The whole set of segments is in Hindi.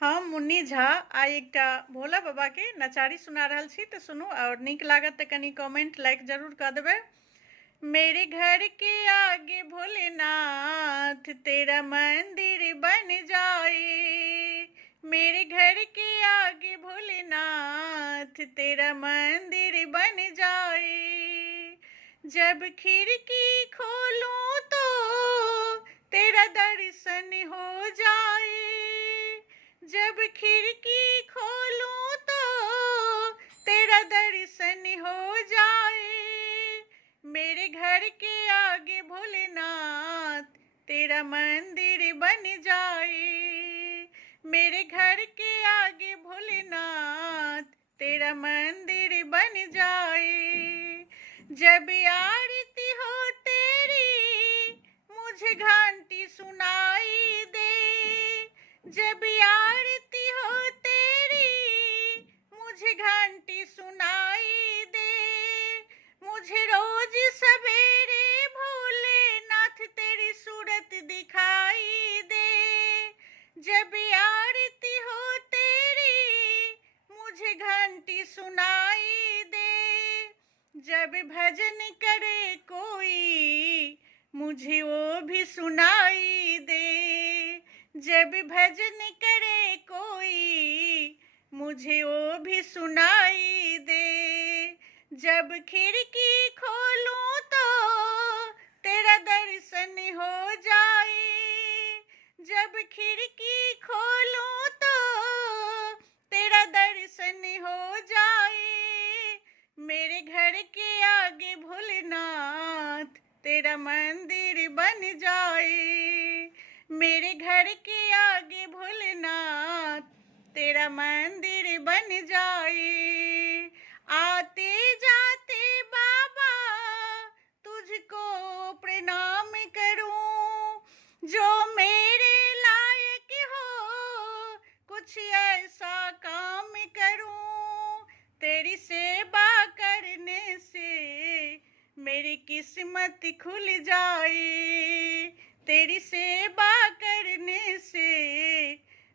हम मुन्नी झा आई एकटा भोला बाबा के नचारी सुना रहल छी, तो सुनू और नीक लागत तो कनी कमेंट लाइक जरूर कर देबे। मेरे घर के आगे भोलेनाथ तेरा मंदिर बन जाए। मेरे घर के आगे भोलेनाथ तेरा मंदिर बन जाए। जब खिड़की खोलूं तो तेरा दर्शन हो जाए। जब खिड़की खोलूं तो तेरा दर्शन हो जाए। मेरे घर के आगे भोलेनाथ तेरा मंदिर बन जाए। मेरे घर के आगे भोलेनाथ तेरा मंदिर बन जाए। जब आरती हो तेरी मुझे घंटी सुनाई दे। जब आरती हो तेरी मुझे घंटी सुनाई दे। मुझे रोज सवेरे भोलेनाथ तेरी सूरत दिखाई दे। जब आरती हो तेरी मुझे घंटी सुनाई दे। जब भजन करे कोई मुझे वो भी सुनाई दे। जब भजन करे कोई मुझे वो भी सुनाई दे। जब खिड़की खोलूं तो तेरा दर्शन हो जाए। जब खिड़की खोलूं तो तेरा दर्शन हो जाए। मेरे घर के आगे भोलेनाथ तेरा मंदिर बन जाए। मेरे घर के आगे भोलेनाथ तेरा मंदिर बन जाए। आते जाते बाबा तुझको प्रणाम करूं। जो मेरे लायक हो कुछ ऐसा काम करूं। तेरी सेवा करने से मेरी किस्मत खुल जाए। तेरी सेवा करने से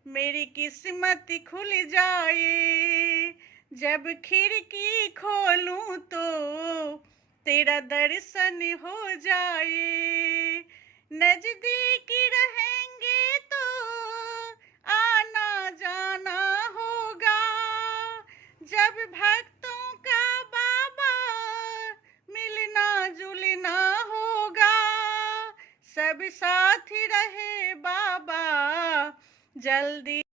मेरी किस्मत खुल जाए। जब खिड़की खोलूं तो तेरा दर्शन हो जाए। नजदीक रहेंगे तो आना जाना होगा। जब भक्तों का बाबा मिलना जुलना होगा। सब साथ रहे बाबा जल्दी